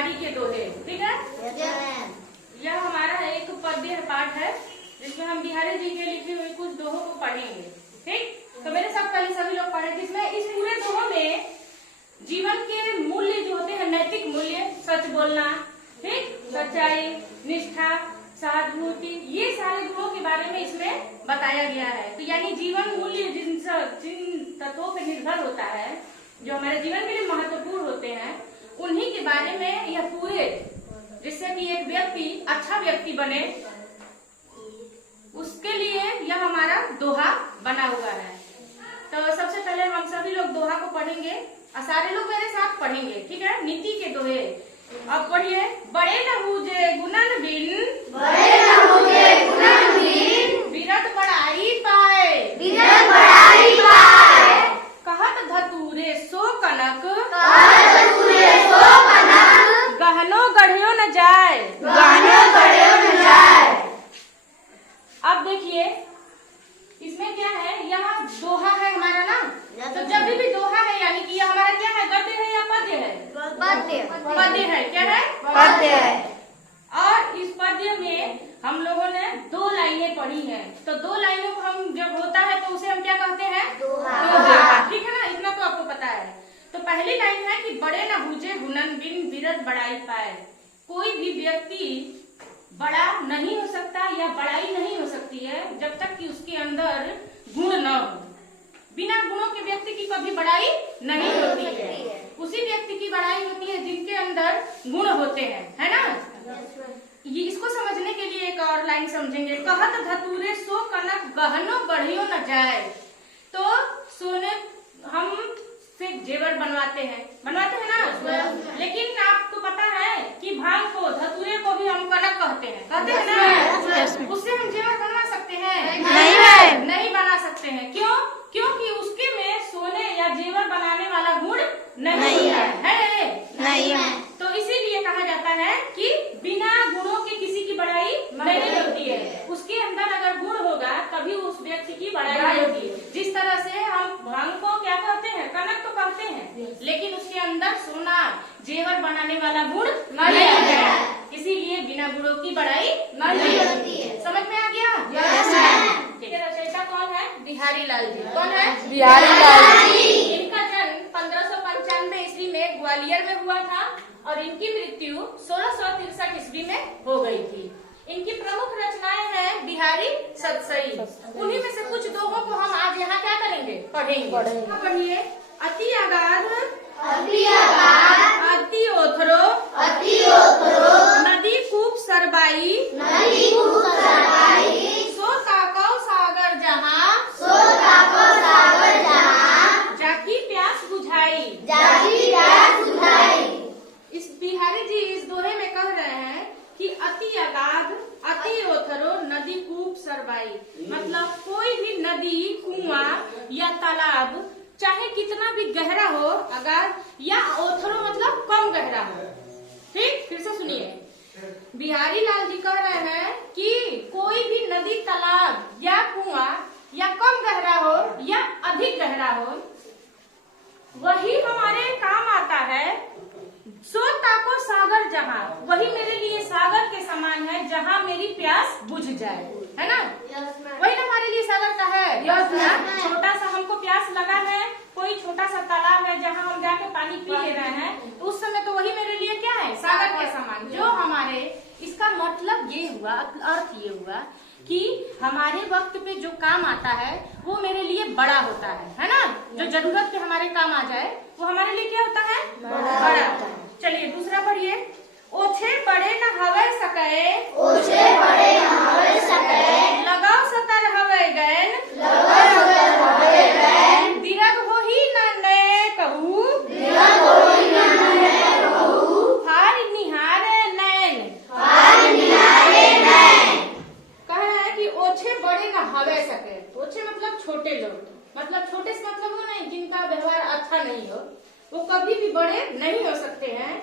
बिहारी के दोहे। ठीक है, यह हमारा एक पद्य पाठ है जिसमें हम बिहारी जी के लिखे हुए कुछ दोहों को पढ़ेंगे। ठीक, तो मेरे साथ पहले सभी लोग पढ़े, जिसमें इस पूरे दोहों में जीवन के मूल्य जो होते हैं, नैतिक मूल्य, सच बोलना, ठीक, सच्चाई, निष्ठा, सहानुभूति, ये सारे गुणों के बारे में इसमें बताया गया है। तो यानी जीवन मूल्य जिन तत्वों पर निर्भर होता है, जो हमारे जीवन के लिए महत्वपूर्ण होते हैं, उन्हीं के बारे में यह पूरे, जिससे कि एक व्यक्ति अच्छा व्यक्ति बने, उसके लिए यह हमारा दोहा बना हुआ है। तो सबसे पहले हम सभी लोग दोहा को पढ़ेंगे और सारे लोग मेरे साथ पढ़ेंगे। ठीक है, नीति के दोहे। अब पढ़िए। बड़े न हुजे गुणन बिन, बड़े न हुजे गुणन बिन, बिरत बड़ाई पाए, बिरत बड़ाई पाए, कहत धतूरे सो कनक, कहत धतूरे सो कनक, गहनो गढ़ियो न जाए, गहनो गढ़ियो न जाए। अब देखिए इसमें क्या है, यह दोहा है हमारा ना। तो जब भी दोहा है यानी कि यह हमारा क्या है, गद्य है या पद्य है? पद्य है। क्या है? पद्य है। और इस पद्य में हम लोगों ने 2 लाइनें पढ़ी हैं। तो 2 लाइनों को हम जब होता है तो उसे हम क्या कहते हैं? दोहा। ठीक है ना, इतना तो आपको पता है। तो पहली लाइन है कि बड़े न हुजे गुणन बिन, बिरत बड़ाई पाए। कोई भी व्यक्ति बड़ा नहीं हो सकता या बड़ाई नहीं हो सकती है जब तक कि उसके अंदर गुण न हो। बिना गुणों के व्यक्ति की कभी बड़ाई नहीं होती है। उसी व्यक्ति की बड़ाई होती है जिनके अंदर गुण होते हैं, है ना। ये इसको समझने के लिए एक और लाइन समझेंगे। कहत धतूरे सो कनक, गहनो गढ़ियो न जाए। तो सोने हम से जेवर बनवाते हैं ना, लेकिन आपको पता है कि भांग को, धतूरे को भी हम कनक कहते हैं ना। उससे हम जेवर बनवा सकते हैं? नहीं बना सकते हैं। क्यों? क्योंकि उसके में सोने या जेवर बनाने वाला गुण नहीं है। तो इसीलिए कहा जाता है कि बिना गुणों के किसी की बड़ाई नहीं होती है। उसके अंदर अगर गुण होगा तभी उस व्यक्ति की बड़ाई होगी। जिस तरह से हम भांग को क्या कहते हैं, कनक तो कहते हैं, लेकिन उसके अंदर सोना जेवर बनाने वाला गुण नहीं है, इसीलिए बिना गुणों की बड़ाई नहीं होती है। समझ में आ गया? रचयिता कौन है? बिहारी लाल जी। कौन है? बिहारी लाल जी। इनका जन्म 1595 ईस्वी में ग्वालियर में हुआ था और इनकी मृत्यु 1663 ईस्वी में हो गई थी। इनकी प्रमुख रचनाएं हैं बिहारी सतसई। उन्हीं में से कुछ दोहों को हम आज यहाँ क्या करेंगे, पढ़ेंगे। पढ़िए। अति अगाध, अति अगाध, अति ओथरो, अति ओथरो, नदी कूप सरबाई, नदी कूप सरबाई, सो ताकौ सागर जहाँ, सो ताको सागर जहाँ, जाकी प्यास बुझाई, जाकी प्यास बुझाई। इस बिहारी जी इस दोहे में कह रहे हैं कि अति अगाध, अति ओथरो, नदी कूप सरबाई। मतलब कोई भी नदी, कुआं या तालाब चाहे कितना भी गहरा हो, अगाध या ओथरो मतलब कम गहरा हो। ठीक, फिर से सुनिए। बिहारी लाल जी कह रहे हैं कि कोई भी नदी, तालाब या कुआं या कम गहरा हो या अधिक गहरा हो, वही हमारे काम आता है। सो ताको सागर जहाँ, वही मेरे लिए सागर के समान है जहाँ मेरी प्यास बुझ जाए, है ना। वही ना हमारे लिए सागर का है। छोटा सा हमको प्यास लगा है, कोई छोटा सा तालाब है जहाँ हम जाके पानी पी ले रहे हैं, तो उस समय तो वही मेरे लिए क्या है, सागर के समान। जो हमारे, इसका मतलब ये हुआ, अर्थ ये हुआ कि हमारे वक्त पे जो काम आता है वो मेरे लिए बड़ा होता है ना। जो जरूरत पे हमारे काम आ जाए वो हमारे लिए क्या होता है, बड़ा। चलिए दूसरा पढ़िए। ओछे बड़े न हवे सके, ओछे बड़े न हवे सके, लगाओ सतर हवे गैन, लगाओ सतर हवे गैन, दिरग होही न नए कहू, दिरग होही न नए कहू, हार निहारे नैन, हार निहारे नैन। कह रहा है कि ओछे बड़े न हवे सके। ओछे मतलब छोटे लोग, मतलब छोटे से मतलब वो नहीं जिनका व्यवहार अच्छा नहीं हो, वो कभी भी बड़े नहीं हो सकते हैं।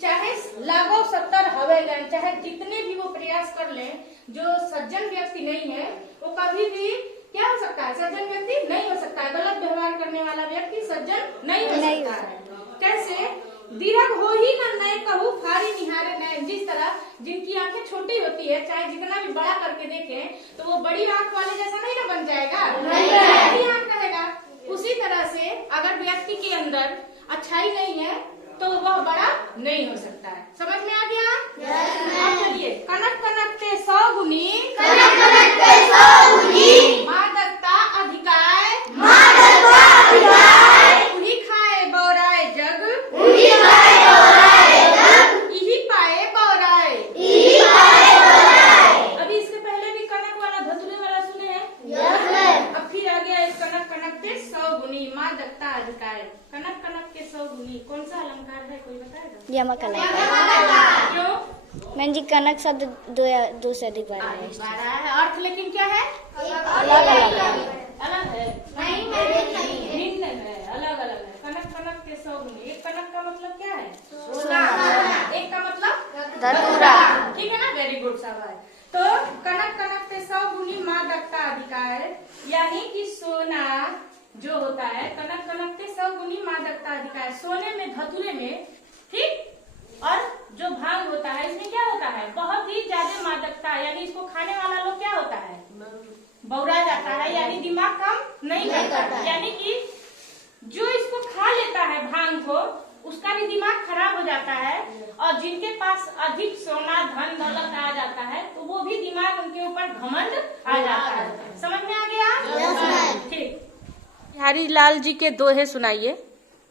चाहे लागो 70 हवे गैन, चाहे जितने भी वो प्रयास कर लें, जो सज्जन व्यक्ति नहीं है वो कभी भी क्या हो सकता है, सज्जन व्यक्ति नहीं हो सकता है। गलत व्यवहार करने वाला व्यक्ति सज्जन नहीं हो सकता है। कैसे? दीर्घ हो ही न नए कहू फारी निहारे नैन। जिस तरह जिनकी आंखें छोटी होती है, चाहे जितना भी बड़ा करके देखें तो वो बड़ी आंख वाले जैसा नहीं ना बन जाएगा, बड़ी आंख रहेगा। उसी तरह से अगर व्यक्ति के अंदर अच्छाई नहीं है तो वह बड़ा नहीं हो सकता है। समझ में आ गया? चलिए, कनक कनकते 100 गुनी, कनक कनकते 100 गुनी, मादकता अधिकाय, मादकता अधिकाय, उही खाए बौराए जग, उही खाए बौराए जग, इही पाए बौराए। इही पाए बौराए। अभी इसके पहले भी कनक वाला धतुरे वाला सुने हैं। Yes ma'am. अब फिर आ गया एक कनक कनकते 100 गुनी, मादकता अधिकाय। कनक कनकते 100 गुनी कौन सा अलंकार है, कोई बताएगा? यमक अलंकार। क्यों? मैंने जी कनक शब्द दो से अधिक बार है। बारह है। अर्थ लेकिन क्या है? अलग अलग है। अलग है, भिन्न है, अलग अलग है। कनक कनक के 100 गुनी। एक कनक का मतलब क्या है? सोना। एक का मतलब धतूरा। ठीक है ना? वेरी गुड शाबाश। तो कनक कनक के 100 गुनी मादकता अधिकार, यानी कि सोना जो होता है, कनक कनक के 100 गुनी मादकता अधिकार, सोने में, धतूरे में, ठीक। और जो भांग होता है इसमें क्या होता है? बहुत ही ज्यादा मादकता, यानी इसको खाने वाला लोग क्या होता है? बौरा जाता है, यानी दिमाग काम नहीं करता है। यानी कि जो इसको खा लेता है भांग को, उसका भी दिमाग खराब हो जाता है। और जिनके पास अधिक सोना धन दौलत आ जाता है तो वो भी दिमाग उनके ऊपर घमंड आ जाता है। समझ में आ गया? ठीक। बिहारी लाल जी के दोहे सुनाइए।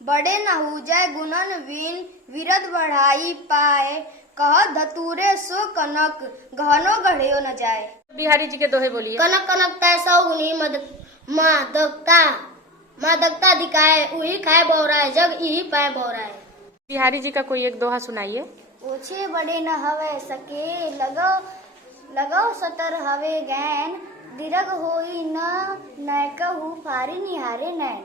बड़े न हुजै गुणन वीन, विरद बढ़ाई पाए, कह धतूरे सो कनक, गहनो गढ़ियो न जाए। बिहारी जी के दोहे बोलिए। कनक कनकता 100 गुनी, मादकता मादकता अधिकाय, उही खाए बौराए जग, इही पाए बौराए। बिहारी जी का कोई एक दोहा सुनाइए। ओछे बड़े न हवे सके, लगो सतर हवे गैन, दीर्घ होई न नय कहू फारी निहारे नैन।